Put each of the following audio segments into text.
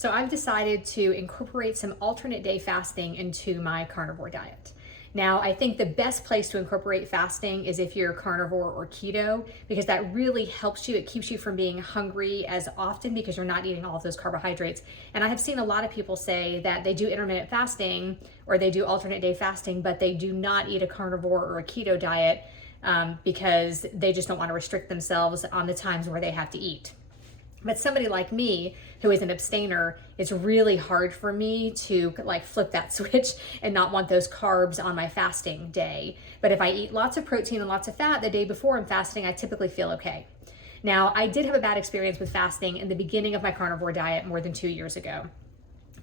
So I've decided to incorporate some alternate day fasting into my carnivore diet. Now, I think the best place to incorporate fasting is if you're carnivore or keto, because that really helps you. It keeps you from being hungry as often because you're not eating all of those carbohydrates. And I have seen a lot of people say that they do intermittent fasting or they do alternate day fasting, but they do not eat a carnivore or a keto diet because they just don't want to restrict themselves on the times where they have to eat. But somebody like me who is an abstainer, it's really hard for me to like flip that switch and not want those carbs on my fasting day. But if I eat lots of protein and lots of fat the day before I'm fasting, I typically feel okay. Now, I did have a bad experience with fasting in the beginning of my carnivore diet more than 2 years ago.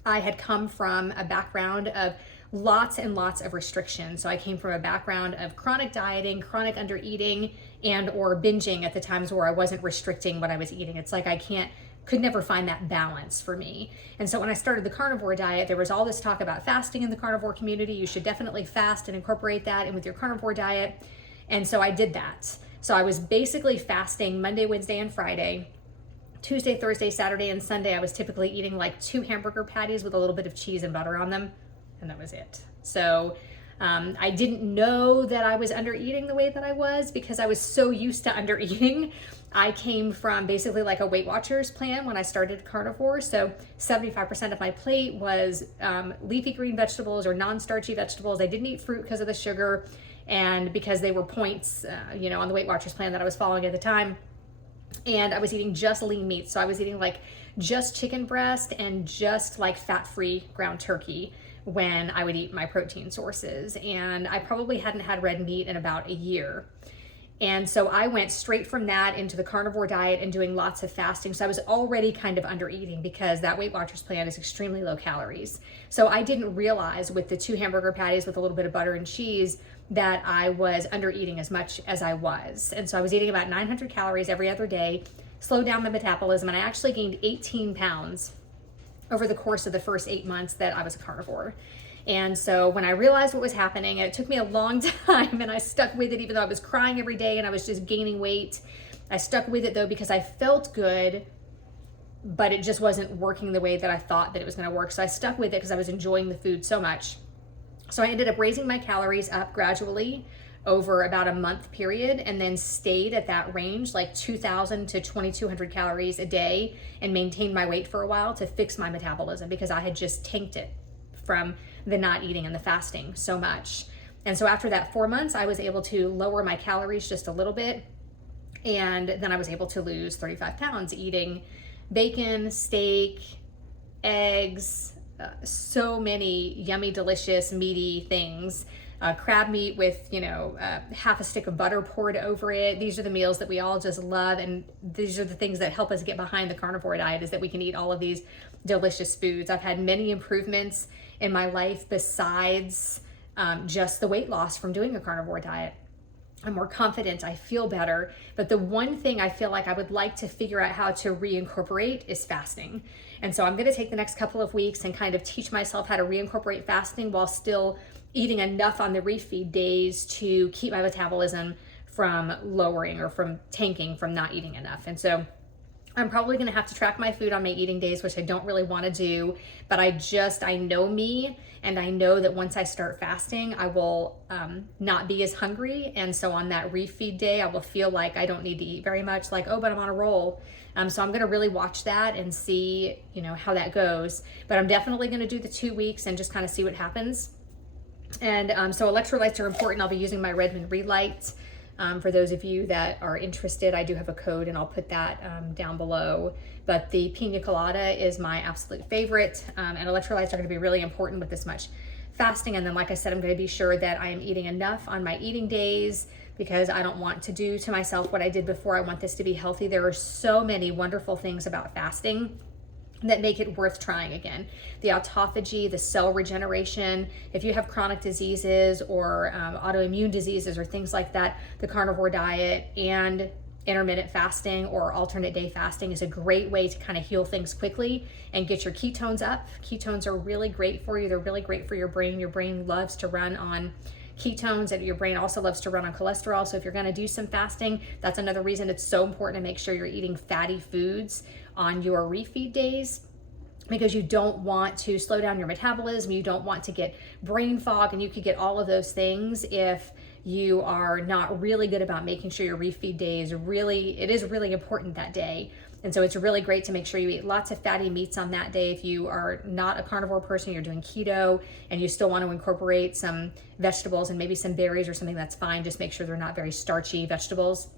I had come from a background of lots and lots of restrictions. So I came from a background of chronic dieting, chronic undereating, and or binging at the times where I wasn't restricting what I was eating. It's like could never find that balance for me. And so when I started the carnivore diet, there was all this talk about fasting in the carnivore community. You should definitely fast and incorporate that in with your carnivore diet. And so I did that. So I was basically fasting Monday, Wednesday, and Friday. Tuesday, Thursday, Saturday, and Sunday, I was typically eating like 2 hamburger patties with a little bit of cheese and butter on them. And that was it. So I didn't know that I was under eating the way that I was because I was so used to under eating. I came from basically like a Weight Watchers plan when I started carnivore. So 75% of my plate was leafy green vegetables or non-starchy vegetables. I didn't eat fruit because of the sugar and because they were points, on the Weight Watchers plan that I was following at the time. And I was eating just lean meat. So I was eating like just chicken breast and just like fat-free ground turkey when I would eat my protein sources. And I probably hadn't had red meat in about a year. And so I went straight from that into the carnivore diet and doing lots of fasting. So I was already kind of under eating because that Weight Watchers plan is extremely low calories. So I didn't realize with the 2 hamburger patties with a little bit of butter and cheese that I was under eating as much as I was. And so I was eating about 900 calories every other day, slowed down my metabolism, and I actually gained 18 pounds over the course of the first 8 months that I was a carnivore. And so when I realized what was happening, it took me a long time and I stuck with it even though I was crying every day and I was just gaining weight. I stuck with it though because I felt good, but it just wasn't working the way that I thought that it was gonna work. So I stuck with it because I was enjoying the food so much. So I ended up raising my calories up gradually over about a month period and then stayed at that range, like 2,000 to 2,200 calories a day, and maintained my weight for a while to fix my metabolism because I had just tanked it from the not eating and the fasting so much. And so after that 4 months, I was able to lower my calories just a little bit. And then I was able to lose 35 pounds eating bacon, steak, eggs, so many yummy, delicious, meaty things. Crab meat with, half a stick of butter poured over it. These are the meals that we all just love. And these are the things that help us get behind the carnivore diet, is that we can eat all of these delicious foods. I've had many improvements in my life besides just the weight loss from doing a carnivore diet. I'm more confident, I feel better. But the one thing I feel like I would like to figure out how to reincorporate is fasting. And so I'm gonna take the next couple of weeks and kind of teach myself how to reincorporate fasting while still eating enough on the refeed days to keep my metabolism from lowering or from tanking from not eating enough. And so I'm probably gonna have to track my food on my eating days, which I don't really wanna do, but I know me, and I know that once I start fasting, I will not be as hungry. And so on that refeed day, I will feel like I don't need to eat very much, like, oh, but I'm on a roll. So I'm gonna really watch that and see, how that goes. But I'm definitely gonna do the 2 weeks and just kind of see what happens. And so electrolytes are important. I'll be using my Redmond Relight. For those of you that are interested, I do have a code and I'll put that down below. But the pina colada is my absolute favorite, and electrolytes are gonna be really important with this much fasting. And then, like I said, I'm gonna be sure that I am eating enough on my eating days because I don't want to do to myself what I did before. I want this to be healthy. There are so many wonderful things about fasting that make it worth trying again. The autophagy, the cell regeneration. If you have chronic diseases or autoimmune diseases or things like that, the carnivore diet and intermittent fasting or alternate day fasting is a great way to kind of heal things quickly and get your ketones up. Ketones are really great for you. They're really great for your brain. Your brain loves to run on ketones, and your brain also loves to run on cholesterol. So if you're gonna do some fasting, that's another reason it's so important to make sure you're eating fatty foods on your refeed days. because you don't want to slow down your metabolism, you don't want to get brain fog, and you could get all of those things if you are not really good about making sure your refeed day is really important that day. And so it's really great to make sure you eat lots of fatty meats on that day. If you are not a carnivore person, you're doing keto and you still want to incorporate some vegetables and maybe some berries or something, that's fine. Just make sure they're not very starchy vegetables.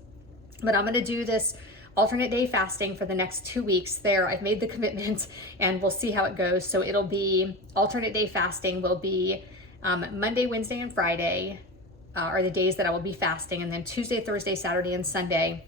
But I'm going to do this alternate day fasting for the next 2 weeks. There, I've made the commitment, and we'll see how it goes. So it'll be alternate day fasting will be Monday, Wednesday, and Friday are the days that I will be fasting. And then Tuesday, Thursday, Saturday, and Sunday,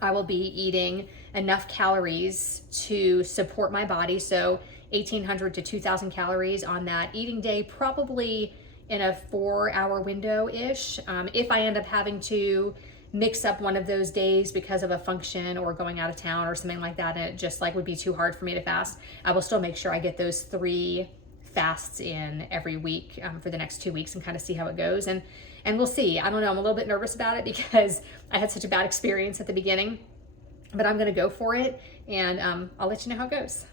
I will be eating enough calories to support my body. So 1,800 to 2,000 calories on that eating day, probably in a 4-hour window-ish. If I end up having to mix up one of those days because of a function or going out of town or something like that, and it just like would be too hard for me to fast, I will still make sure I get those 3 fasts in every week for the next 2 weeks and kind of see how it goes. And we'll see. I don't know. I'm a little bit nervous about it because I had such a bad experience at the beginning, but I'm going to go for it, and I'll let you know how it goes.